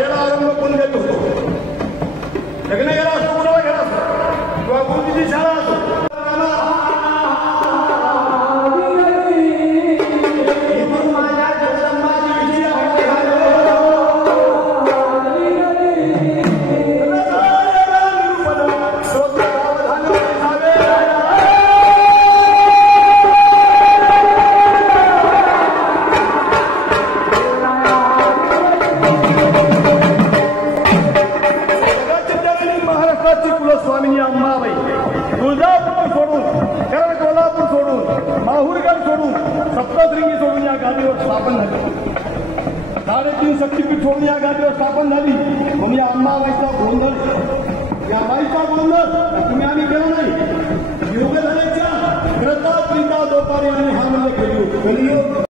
शाळेला आरंभ कोण देत होतो? लग्न गेला असतो, कुणाला गेला असतो, किंवा कोणतीची शाळा असतो. कुलस्वामिनी अंबाबाई तुळजापूर सोडून, कारण कोल्हापूर सोडून, माहूरगड सोडून, सप्तशृंगी सोडून या गादीवर स्थापन झाली. 3.5 शक्तीपीठ सोडून या गादीवर स्थापन झाली. म्हणून या अंबाबाईचा गोंधळ, या बाईचा गोंधळ तुम्ही आम्ही केला नाही. योग झाल्याच्या व्रता प्रीता दोपारी आणि हा म्हणजे कलियुग.